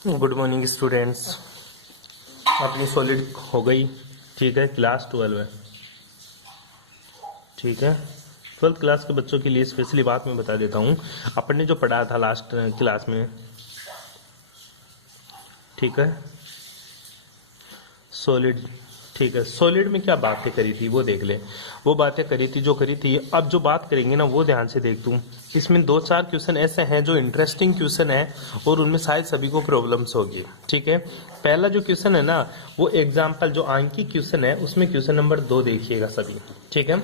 Good morning students. अपनी solid हो गई, ठीक है। क्लास 12 है, ठीक है। 12th क्लास के बच्चों के लिए स्पेशली बात मैं बता देता हूँ। अपन ने जो पढ़ा था लास्ट क्लास में, ठीक है, सॉलिड, ठीक है। सॉलिड में क्या बातें करी थी वो देख ले। वो बातें करी थी जो करी थी, अब जो बात करेंगे ना वो ध्यान से देख तू। इसमें 2-4 क्वेश्चन ऐसे हैं जो इंटरेस्टिंग क्वेश्चन है और उनमें शायद सभी को प्रॉब्लम्स होगी, ठीक है। पहला जो क्वेश्चन है ना वो एग्जाम्पल जो आंकिक क्वेश्चन है उसमें क्वेश्चन नंबर 2 देखिएगा सभी, ठीक है।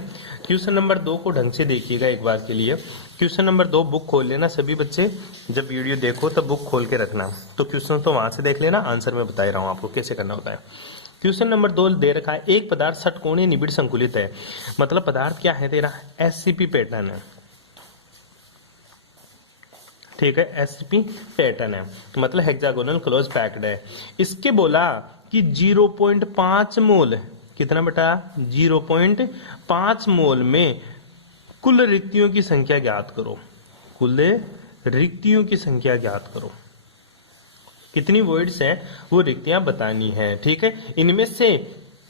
क्वेश्चन नंबर 2 को ढंग से देखिएगा एक बार के लिए। क्वेश्चन नंबर 2 बुक खोल लेना सभी बच्चे, जब वीडियो देखो तब बुक खोल के रखना। तो क्वेश्चन तो वहां से देख लेना, आंसर मैं बता रहा हूँ आपको कैसे करना होता है। क्वेश्चन नंबर 2 दे रखा है, एक पदार्थ षटकोणीय निबिड़ संकुलित है। मतलब पदार्थ क्या है तेरा, एससीपी पैटर्न है, ठीक है। एससीपी पैटर्न है मतलब हेक्सागोनल क्लोज पैक्ड है। इसके बोला कि 0.5 मोल, कितना बेटा, 0.5 मोल में कुल रिक्तियों की संख्या ज्ञात करो। कुल रिक्तियों की संख्या ज्ञात करो। कितनी वर्ड्स हैं वो रिक्तियां बतानी है, ठीक है। इनमें से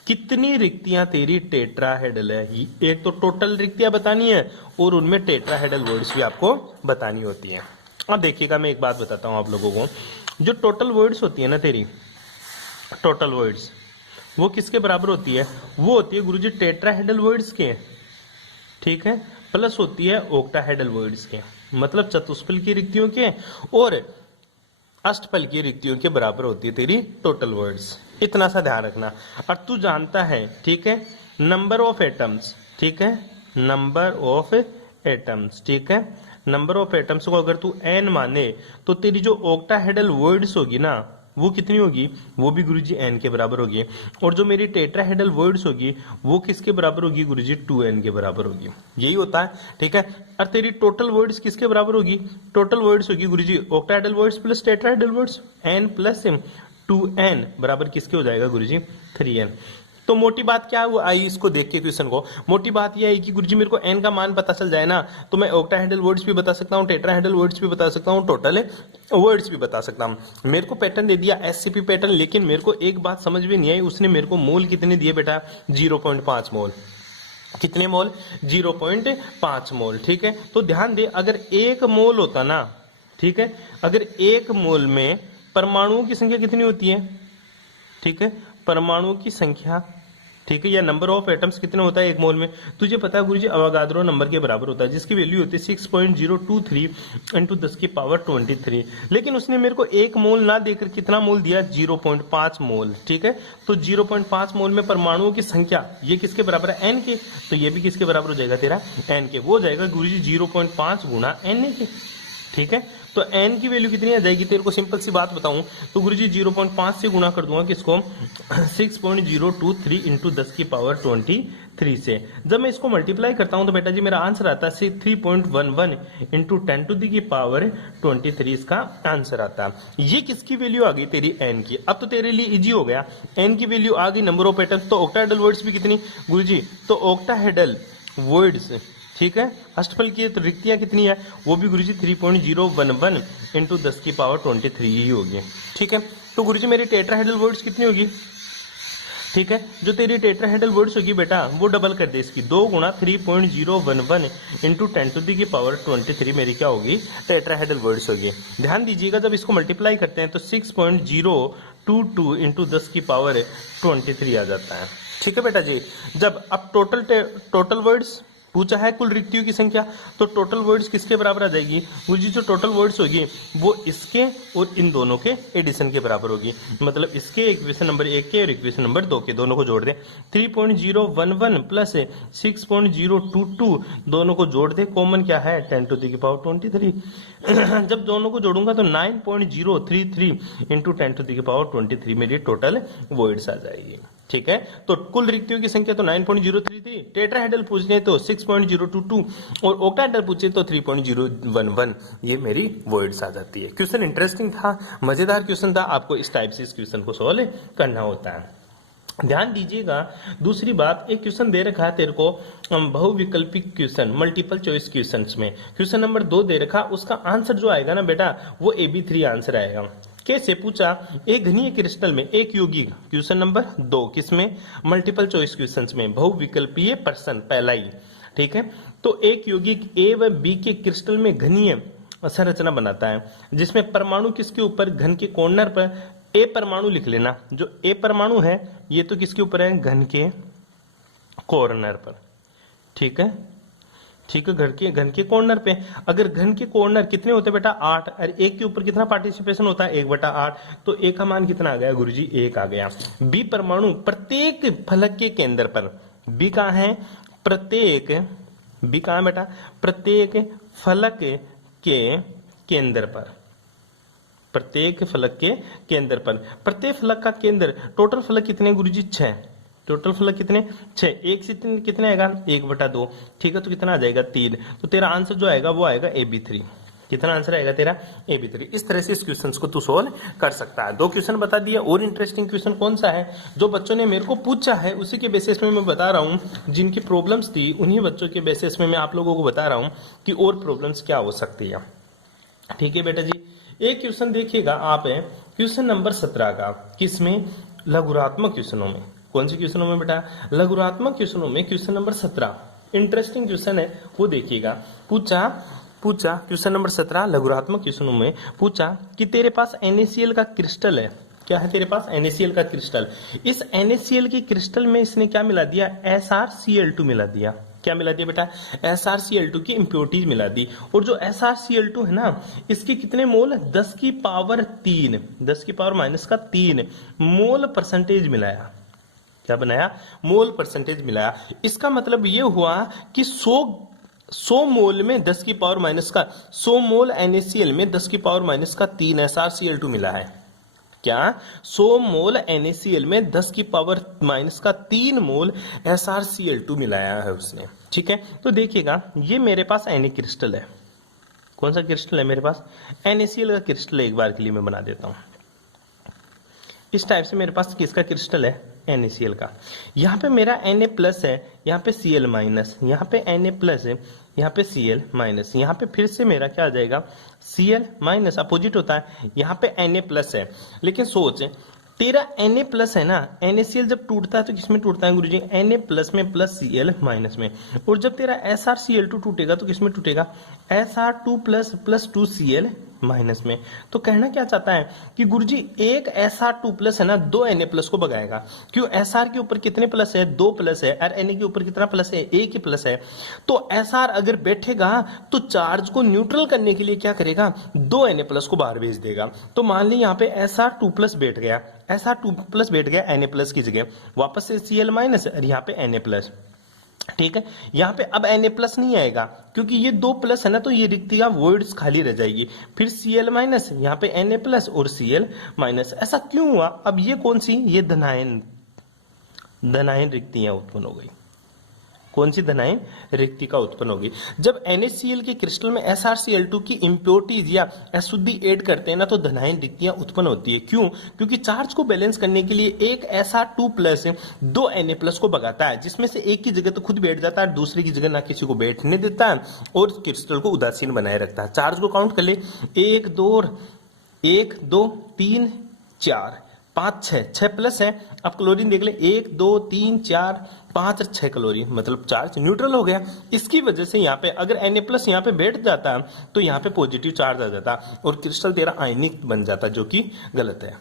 कितनी रिक्तियां तेरी टेट्राहेड्रल है, एक तो टोटल रिक्तियां बतानी है और उनमें टेट्राहेड्रल वर्ड्स भी आपको बतानी होती है। अब देखिएगा मैं एक बात बताता हूं आप लोगों को, जो टोटल वर्ड्स होती है ना तेरी, टोटल वर्ड्स वो किसके बराबर होती है, वो होती है गुरुजी टेट्राहेड्रल वर्ड्स के, ठीक है, प्लस होती है ऑक्टाहेड्रल वर्ड्स के, मतलब चतुष्फल की रिक्तियों के और अष्टफल की रिक्तियों के बराबर होती है तेरी टोटल वर्ड्स। इतना सा ध्यान रखना। और तू जानता है, ठीक है, नंबर ऑफ एटम्स, ठीक है, नंबर ऑफ एटम्स, ठीक है। नंबर ऑफ एटम्स को अगर तू n माने तो तेरी जो ऑक्टाहेड्रल वर्ड्स होगी ना वो कितनी होगी, वो भी गुरुजी n के बराबर होगी। और जो मेरी टेट्राहेड्रल वर्ड्स होगी वो किसके बराबर होगी गुरुजी, 2n के बराबर होगी। यही होता है, ठीक है। और तेरी टोटल वर्ड्स किसके बराबर होगी, टोटल वर्ड्स होगी गुरुजी octahedral voids plus tetrahedral voids, n plus 2n बराबर किसके हो जाएगा गुरुजी, 3n। तो मोटी बात क्या है वो आई, इसको देख के क्वेश्चन को, मोटी बात यह है कि गुरुजी मेरे को n का मान पता चल जाए ना तो मैं ऑक्टाहेड्रल वर्ड्स भी बता सकता हूँ, टेट्राहेड्रल वर्ड्स भी बता सकता हूँ, टोटल वर्ड्स भी बता सकता हूँ। मेरे को पैटर्न दे दिया एससीपी पैटर्न, लेकिन मेरे को एक बात समझ में नहीं आई, उसने मेरे को मोल कितने दिए बेटा, 0.5 मोल। कितने मोल, 0.5 मोल, ठीक है। तो ध्यान दे, अगर 1 मोल होता ना, ठीक है, अगर 1 मोल में परमाणुओं की संख्या कितनी होती है, ठीक है, परमाणुओं की संख्या, ठीक है, या नंबर ऑफ एटम्स कितना होता है 1 मोल में, तुझे पता है गुरुजी अवोगाद्रो नंबर के बराबर होता है, जिसकी वैल्यू होती है 6.023 × 10⁻23। लेकिन उसने मेरे को 1 मोल ना देकर कितना मोल दिया, 0.5 मोल, ठीक है। तो 0.5 मोल में परमाणुओं की संख्या ये किसके बराबर है, n के, तो ये भी किसके बराबर हो जाएगा तेरा, n के, वो जाएगा गुरुजी 0.5 गुणा n के, ठीक है। तो n की वैल्यू कितनी आ जाएगी, तेरे को सिंपल सी बात बताऊं तो गुरुजी 0.5 से गुणा कर दूंगा किसको, 6.023 × 10⁻23 से। जब मैं इसको मल्टीप्लाई करता हूं तो बेटा जी मेरा आंसर आता है 3.11 × 10⁻23 इसका आंसर आता है। ये किसकी वैल्यू आ गई तेरी n की। अब तो तेरे लिए इजी हो गया, n की वैल्यू आ गई, नंबर ऑफ एटम्स, तो ऑक्टाहेड्रल वर्ड्स भी कितनी गुरुजी, तो ऑक्टाहेड्रल वर्ड्स, ठीक है, अष्टफल की तो रिक्तियां कितनी है, वो भी गुरुजी 3.011 × 10⁻23 ही होगी, ठीक है। तो गुरुजी मेरी टेट्राहेड्रल वर्ड्स कितनी होगी, ठीक है, जो तेरी टेट्राहेड्रल वर्ड्स होगी बेटा वो डबल कर दे इसकी, 2 × 3.011 × 10⁻23 मेरी क्या होगी, टेट्राहेड्रल वर्ड्स होगी। ध्यान दीजिएगा जब इसको मल्टीप्लाई करते हैं तो 6.022 × 10⁻23 आ जाता है, ठीक है बेटा जी। जब अब टोटल वर्ड्स पूछा है कुल रिक्तियों की संख्या, तो टोटल वर्ड्स किसके बराबर आ जाएगी गुरुजी, जो टोटल वर्ड्स होगी वो इसके और इन दोनों के एडिशन के बराबर होगी। मतलब इसके इक्वेशन नंबर 1 के और इक्वेशन नंबर 2 के, दोनों को जोड़ दे, 3.011 प्लस 6.022 दोनों को जोड़ दे, कॉमन क्या है 10⁻23। जब दोनों को जोड़ूंगा तो 9.033 × 10⁻23 मेरी टोटल वर्ड्स आ जाएगी, ठीक है। तो कुल रिक्तियों की संख्या तो 9.033, टेट्राहेड्रल पूछने तो 6.022 और ऑक्टाहेड्रल पूछे तो 3.011, ये मेरी वर्ड्स आ जाती है। क्वेश्चन इंटरेस्टिंग था, मजेदार क्वेश्चन था, आपको इस टाइप से इस क्वेश्चन को सॉल्व करना होता है। ध्यान दीजिएगा, दूसरी बात, एक क्वेश्चन दे रखा है तेरे को बहुविकल्पिक क्वेश्चन, मल्टीपल चॉइस क्वेश्चंस में क्वेश्चन नंबर 2 दे रखा, उसका आंसर जो आएगा ना बेटा वो AB3 आंसर आएगा। कैसे पूछा, एक घनीय क्रिस्टल में एक यौगिक, क्वेश्चन नंबर 2 किसमें, मल्टीपल चॉइस क्वेश्चंस में, बहुविकल्पीय प्रश्न पहला ही, ठीक है। तो एक यौगिक ए व बी के क्रिस्टल में घनीय संरचना बनाता है जिसमें परमाणु किसके ऊपर, घन के कॉर्नर पर ए परमाणु लिख लेना, जो ए परमाणु है ये तो किसके ऊपर है, घन के कॉर्नर पर, ठीक है, ठीक है, घन के कॉर्नर पे। अगर घन के कॉर्नर कितने होते हैं बेटा, 8, और एक के ऊपर कितना पार्टिसिपेशन होता है, 1/8, तो ए का मान कितना आ गया गुरुजी, 1 आ गया। बी परमाणु प्रत्येक फलक के केंद्र पर, बी कहाँ है, प्रत्येक, बी कहाँ बेटा, प्रत्येक फलक के केंद्र पर, प्रत्येक फलक के केंद्र पर, प्रत्येक फलक का केंद्र, टोटल फलक कितने गुरुजी, 6, टोटल फलक कितने, 6, एक से कितने आएगा, 1/2, ठीक है, तो कितना आ जाएगा, 3, तो तेरा आंसर जो आएगा वो आएगा AB3, कितना आंसर आएगा तेरा, AB3। इस तरह से इस क्वेश्चन को तू सोल्व कर सकता है। 2 क्वेश्चन बता दिया, और इंटरेस्टिंग क्वेश्चन कौन सा है जो बच्चों ने मेरे को पूछा है, उसी के बेसिस में मैं बता रहा हूँ, जिनकी प्रॉब्लम्स थी उन्हीं बच्चों के बेसिस में मैं आप लोगों को बता रहा हूँ कि और प्रॉब्लम्स क्या हो सकती है, ठीक है बेटा जी। एक क्वेश्चन देखिएगा आप, क्वेश्चन नंबर 17 का, किसमें, लघुरात्मक क्वेश्चनों में, कौन से क्वेश्चनों में बेटा, लघुरात्मक क्वेश्चनों में, क्वेश्चन नंबर 17 इंटरेस्टिंग क्वेश्चन है, वो देखिएगा। पूछा क्वेश्चन नंबर 17 लघुरात्मक क्वेश्चनों में पूछा कि तेरे पास NaCl का क्रिस्टल है, क्या है तेरे पास, NaCl का क्रिस्टल, इस NaCl के क्रिस्टल में इसने क्या मिला दिया, SrCl2 मिला दिया, क्या मिला दिया बेटा, SrCl2 की इम्प्योरिटीज मिला दी, और जो SrCl2 है ना, इसके कितने मोल, 10 की पावर 3, 10 की पावर माइनस का 3 मोल परसेंटेज मिलाया, क्या बनाया, मोल परसेंटेज मिलाया। इसका मतलब ये हुआ कि 100 मोल में 10 की पावर माइनस का 100 मोल NaCl में 10 की पावर माइनस का 3 SrCl2 मिला है, क्या, 100 मोल NaCl में 10 की पावर माइनस का 3 मोल SrCl2 मिलाया है उसने, ठीक है। तो देखिएगा ये मेरे पास Na क्रिस्टल है, कौन सा क्रिस्टल है मेरे पास, NaCl का क्रिस्टल है, एक बार के लिए मैं बना देता हूं, इस टाइप से मेरे पास किसका क्रिस्टल है, NaCl का। यहाँ पे मेरा Na प्लस है, यहाँ पे Cl माइनस, यहाँ पे Na प्लस है, यहाँ पे Cl माइनस, यहाँ पे फिर से मेरा क्या आ जाएगा, Cl माइनस, अपोजिट होता है, यहाँ पे Na प्लस है। लेकिन सोच, तेरा Na प्लस है ना, NaCl जब टूटता है तो किसमें टूटता है गुरुजी, Na प्लस में प्लस Cl माइनस में, और जब तेरा SrCl2 टूटेगा तो किसमें टूटेगा, Sr2 plus plus 2Cl minus में। तो कहना क्या चाहता है कि गुरुजी एक Sr2 प्लस है ना, 2 Na प्लस को भगाएगा, क्यों, Sr के ऊपर कितने प्लस है, 2 प्लस है, और Na के ऊपर कितना प्लस है, 1 ही प्लस है। तो Sr अगर बैठेगा तो चार्ज को न्यूट्रल करने के लिए क्या करेगा, 2 Na प्लस को बाहर भेज देगा। तो मान ली यहाँ पे Sr2 प्लस बैठ गया, Sr2 प्लस बैठ गया Na प्लस की जगह, वापस से Cl माइनस और यहाँ पे Na प्लस, ठीक है। यहाँ पे अब Na प्लस नहीं आएगा क्योंकि ये 2 प्लस है ना, तो ये रिक्तियां वॉइड्स खाली रह जाएगी, फिर Cl माइनस, यहाँ पे Na प्लस और Cl माइनस। ऐसा क्यों हुआ, अब ये कौन सी, ये धनायन रिक्तियां उत्पन्न हो गई, कौन सी धनायन रिक्तिका उत्पन्न होगी। जब NaCl के क्रिस्टल में SrCl2 की इम्प्योरिटीज या अशुद्धि ऐड करते हैं ना, तो धनायन रिक्तियां उत्पन्न होती है। क्यों, क्योंकि चार्ज को बैलेंस करने के लिए एक Sr2 प्लस 2 Na प्लस को भगाता है, जिसमें से एक की जगह तो खुद बैठ जाता है, दूसरे की जगह ना किसी को बैठने देता है और क्रिस्टल को उदासीन बनाए रखता है। चार्ज को काउंट कर ले, 1 2 3 4 5 6 प्लस है। अब क्लोरीन देख ले, 1 2 3 4 5 और 6 क्लोरीन, मतलब चार्ज न्यूट्रल हो गया। इसकी वजह से यहाँ पे अगर Na प्लस यहाँ पे बैठ जाता तो यहाँ पे पॉजिटिव चार्ज आ जाता और क्रिस्टल तेरा आयनिक बन जाता, जो कि गलत है,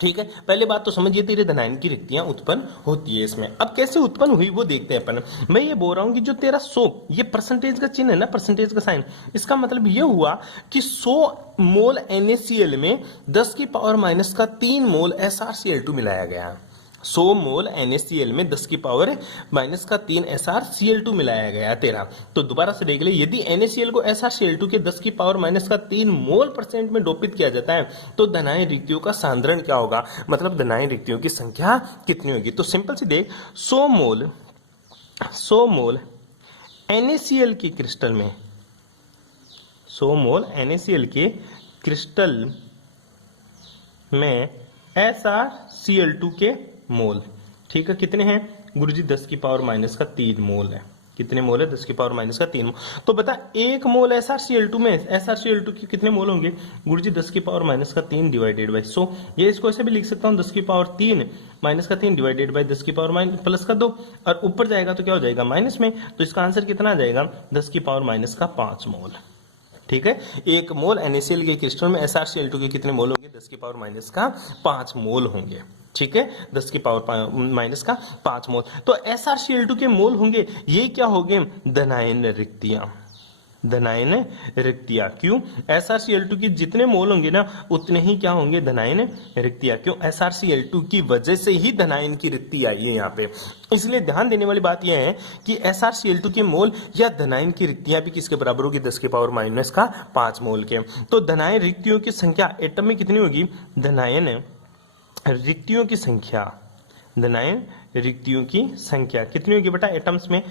ठीक है। पहले बात तो समझिए, तेरे धनायन की रिक्तियां उत्पन्न होती है इसमें। अब कैसे उत्पन्न हुई वो देखते हैं अपन। मैं ये बोल रहा हूं कि जो तेरा 100, ये परसेंटेज का चिन्ह है ना, परसेंटेज का साइन, इसका मतलब ये हुआ कि 100 मोल NaCl में 10 की पावर माइनस का 3 मोल SrCl2 मिलाया गया है। 100 मोल NaCl में 10 की पावर माइनस का 3 SrCl2 मिलाया गया तेरा। तो दोबारा से देख ले, यदि NaCl को SrCl2 के 10 की पावर माइनस का 3 मोल परसेंट में डोपित किया जाता है तो धनायन रिक्तियों का सांद्रण क्या होगा, मतलब धनायन रिक्तियों की संख्या कितनी होगी। तो सिंपल सी देख, 100 मोल NaCl के क्रिस्टल में, 100 मोल NaCl के क्रिस्टल में SrCl2 के मोल, ठीक है, कितने हैं गुरुजी, 10 की पावर माइनस का 3 मोल है, कितने मोल है 10 की पावर माइनस का 3। तो बता 1 मोल SrCl2 में SrCl2 के कितने मोल होंगे गुरुजी 10 की पावर माइनस का 3 डिवाइडेड बाई 100। ये इसको ऐसे भी लिख सकता हूँ 10 की पावर 3 माइनस का 3 डिवाइडेड बाई 10 की पावर माइनस प्लस का 2 और ऊपर जाएगा तो क्या हो जाएगा माइनस में। तो इसका आंसर कितना आ जाएगा 10 की पावर माइनस का 5 मोल। ठीक है, 1 मोल NaCl के क्रिस्टल में SrCl2 के कितने मोल होंगे 10 की पावर माइनस का 5 मोल होंगे। ठीक है, 10 की पावर माइनस का 5 मोल। तो SrCl2 के मोल होंगे ये क्या होंगे धनायन रिक्तियां, धनायन रिक्तियां। क्यों SrCl2 की जितने मोल होंगे ना उतने ही क्या होंगे धनायन रिक्तियां। क्यों SrCl2 की वजह से ही धनायन की रिक्ति आई है यहाँ पे। इसलिए ध्यान देने वाली बात यह है कि SrCl2 के मोल या धनायन की रिक्तियां भी किसके बराबर होगी 10 की पावर माइनस का 5 मोल के। तो धनायन रिक्तियों की संख्या एटम में कितनी होगी धनायन रिक्तियों की संख्या, धनायन रिक्तियों की संख्या कितनी होगी बेटा एटम्स में।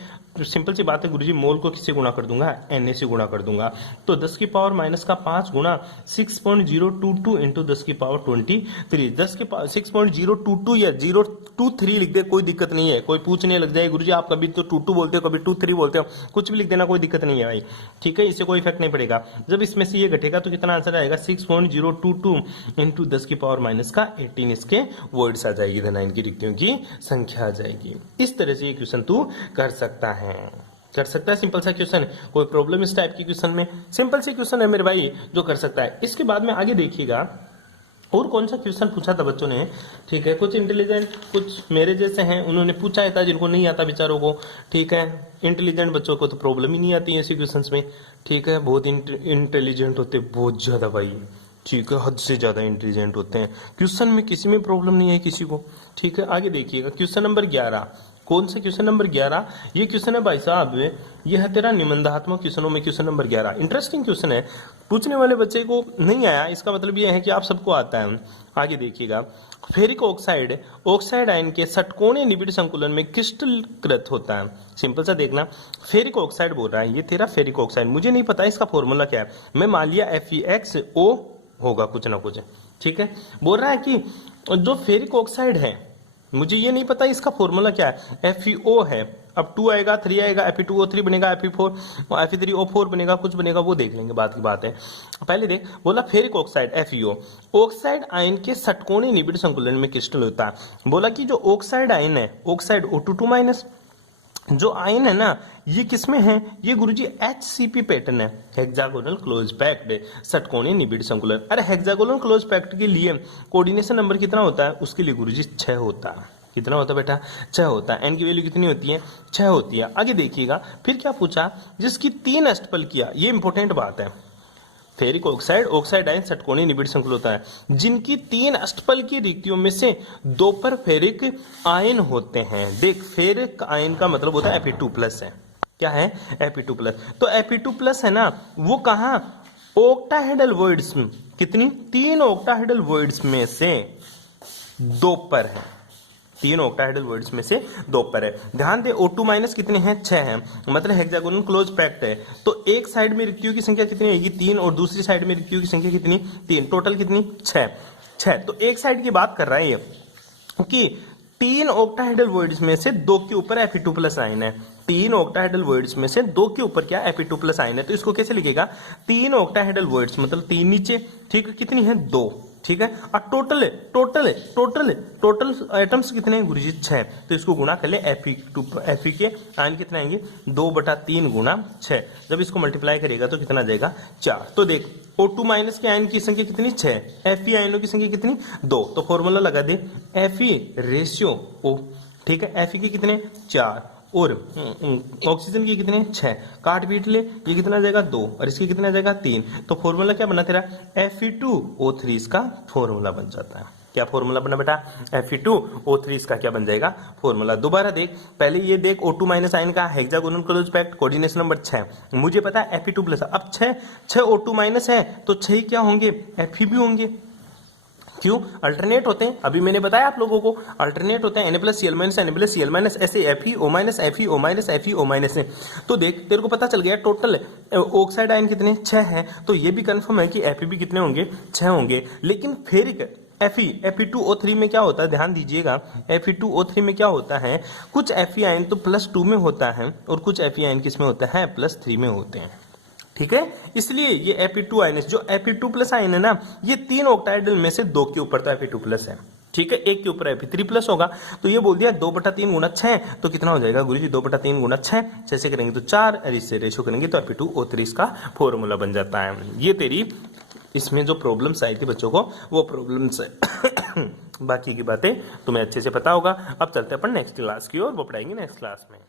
सिंपल सी बात है गुरुजी मोल को किससे गुणा कर दूंगा Na से गुणा कर दूंगा। तो 10 की पावर माइनस का 5 गुणा 6.022 इंटू 10 की पावर 23। 10 की पावर 6.022 या 023 लिख दे कोई दिक्कत नहीं है। कोई पूछने लग जाए गुरुजी आप कभी तो 22 बोलते हो कभी 23 बोलते हो, कुछ भी लिख देना कोई दिक्कत नहीं है भाई। ठीक है, इससे कोई इफेक्ट नहीं पड़ेगा। जब इसमें से ये घटेगा तो कितना आंसर आएगा 6.022 इंटू 10 की पावर माइनस का 18 इसके वर्ड्स आ जाएगी, धनायन की रिक्तियों की संख्या आ जाएगी। इस तरह से ये क्वेश्चन तू कर सकता है, कर सकता है। सिंपल सा क्वेश्चन, कोई प्रॉब्लम इस टाइप की क्वेश्चन में, सिंपल सी क्वेश्चन है मेरे भाई जो कर सकता है। इसके बाद में आगे देखिएगा और कौन सा क्वेश्चन पूछा था बच्चों ने। ठीक है, कुछ इंटेलिजेंट कुछ मेरे जैसे हैं उन्होंने पूछा था जिनको नहीं आता बेचारों को। ठीक है, इंटेलिजेंट बच्चों को तो प्रॉब्लम ही नहीं आती ऐसे क्वेश्चंस में। ठीक है, बहुत इंटेलिजेंट होते बहुत ज्यादा भाई। ठीक है, हद से ज्यादा इंटेलिजेंट होते हैं, क्वेश्चन में किसी में प्रॉब्लम नहीं है किसी को। ठीक है, आगे देखिएगा क्वेश्चन नंबर 11। कौन सा क्वेश्चन नंबर 11? ये क्वेश्चन है भाई साहब, यह है तेरा निबंधात्मक क्वेश्चनों में क्वेश्चन नंबर 11। इंटरेस्टिंग क्वेश्चन है, पूछने वाले बच्चे को नहीं आया इसका मतलब यह है कि आप सबको आता है। आगे देखिएगा, फेरिक ऑक्साइड ऑक्साइड आयन के षटकोणीय निबिड़ संकुलन में क्रिस्टलीकृत होता है। सिंपल सा देखना, फेरिक ऑक्साइड बोल रहा है, ये तेरा फेरिक ऑक्साइड, मुझे नहीं पता इसका फॉर्मूला क्या है, मैं मान लिया FeXO होगा कुछ ना कुछ। ठीक है, बोल रहा है कि जो फेरिक ऑक्साइड है मुझे ये नहीं पता इसका फॉर्मूला क्या है, FeO है। अब 2 आएगा 3 आएगा, Fe2O3 बनेगा, Fe3O4 बनेगा, कुछ बनेगा वो देख लेंगे, बात की बात है। पहले देख, बोला ferric oxide FeO oxide ion के षटकोणीय निबिड़ संकुलन में क्रिस्टल होता है। बोला कि जो ऑक्साइड आयन है ऑक्साइड O2 माइनस, जो आयन है ना ये किसमें है, ये गुरुजी HCP पैटर्न है, हेक्सागोनल क्लोज पैक्ड षटकोणीय निबिड़ संकुलन। अरे हेक्सागोनल क्लोज पैक्ड के लिए कोऑर्डिनेशन नंबर कितना होता है, उसके लिए गुरुजी 6 होता है। कितना होता है बेटा 6 होता है। एन की वैल्यू कितनी होती है 6 होती है। आगे देखिएगा फिर क्या पूछा, जिसकी 3 अष्टफल किया, ये इंपॉर्टेंट बात है। फेरिक ऑक्साइड ऑक्साइड आयन षटकोणीय निबिड़ संकुल होता है जिनकी 3 अष्टफल की रिक्तियों में से 2 पर फेरिक आयन होते हैं। देख फेरिक आयन का मतलब होता है Fe2+ है, क्या है Fe2+। तो Fe2+ है ना वो कहां ऑक्टाहेड्रल वॉइड्स में, कितनी 3 ऑक्टाहेड्रल वॉइड्स में से 2 पर है, 3 ऑक्टाहेड्रल वॉइड्स में से 2 पर है। ध्यान दे O2 माइनस कितने हैं 6 हैं, मतलब हेक्सागोनल क्लोज पैक्ट है। तो एक साइड में रिक्तियों की संख्या कितनी आएगी 3 और दूसरी साइड में रिक्तियों की संख्या कितनी 3, टोटल कितनी 6। तो एक साइड की बात कर रहा है ये कि 3 ऑक्टाहेड्रल वॉइड्स में से 2 के ऊपर Fe2+ आयन है, 3 ऑक्टाहेड्रल वॉइड्स में से 2 के ऊपर क्या Fe2+ आयन है। तो इसको कैसे लिखेगा 3 ऑक्टाहेड्रल वॉइड्स मतलब 3 नीचे, ठीक है, कितनी है 2, ठीक है, और टोटल एटम्स कितने हैं गुरुजी 6। तो इसको गुणा कर ले Fe के आयन कितने आएंगे 2/3 गुणा 6। जब इसको मल्टीप्लाई करेगा तो कितना आ जाएगा 4। तो देख O2 माइनस के आयन की संख्या कितनी 6, Fe आयनों की संख्या कितनी 2। तो फॉर्मूला लगा दे Fe/O, ठीक है, Fe के कितने 4 और ऑक्सीजन की कितने 6, काट पीट ले, ये कितना आ जाएगा 2 और इसकी कितना आ जाएगा 3। तो फॉर्मूला क्या बना तेरा Fe2O3 इसका फॉर्मूला बन जाता है। क्या फॉर्मूला बना बेटा Fe2O3 इसका क्या बन जाएगा फॉर्मूला। दोबारा देख, पहले ये देख O2 माइनस आयन का hexagonal close packed coordination number 6, मुझे पता है Fe2+। अब 6 O2 माइनस है तो 6 क्या होंगे Fe भी होंगे। क्यों अल्टरनेट होते हैं, अभी मैंने बताया आप लोगों को अल्टरनेट होते हैं Na+Cl- ऐसे Fe O-, तो देख तेरे को पता चल गया टोटल ऑक्साइड आयन कितने 6 हैं। तो ये भी कंफर्म है कि Fe भी कितने होंगे 6 होंगे। लेकिन फेरिक Fe2O3 में क्या होता है, ध्यान दीजिएगा, Fe2O3 में क्या होता है, कुछ Fe आयन तो +2 में होता है और कुछ Fe आयन किस में होता है, +3 में होते हैं। ठीक है, इसलिए ये Fe2 आयन जो Fe2+ आयन है ना, ये 3 ऑक्टाइडल में से 2 के ऊपर तो Fe2+ है। ठीक है, एक के ऊपर Fe3+ होगा, तो ये बोल दिया 2/3 गुणा 6, तो कितना हो जाएगा गुरुजी, 2/3 गुणा 6, 6 से करेंगे तो 4 और इससे रेशो करेंगे तो Fe2O3 इसका फॉर्मूला बन जाता है। ये तेरी इसमें जो प्रॉब्लम्स आई थी बच्चों को, वो प्रॉब्लम्स है। बाकी की बातें तुम्हें अच्छे से पता होगा। अब चलते हैं अपन नेक्स्ट क्लास की ओर, वो पढ़ाएंगे नेक्स्ट क्लास में।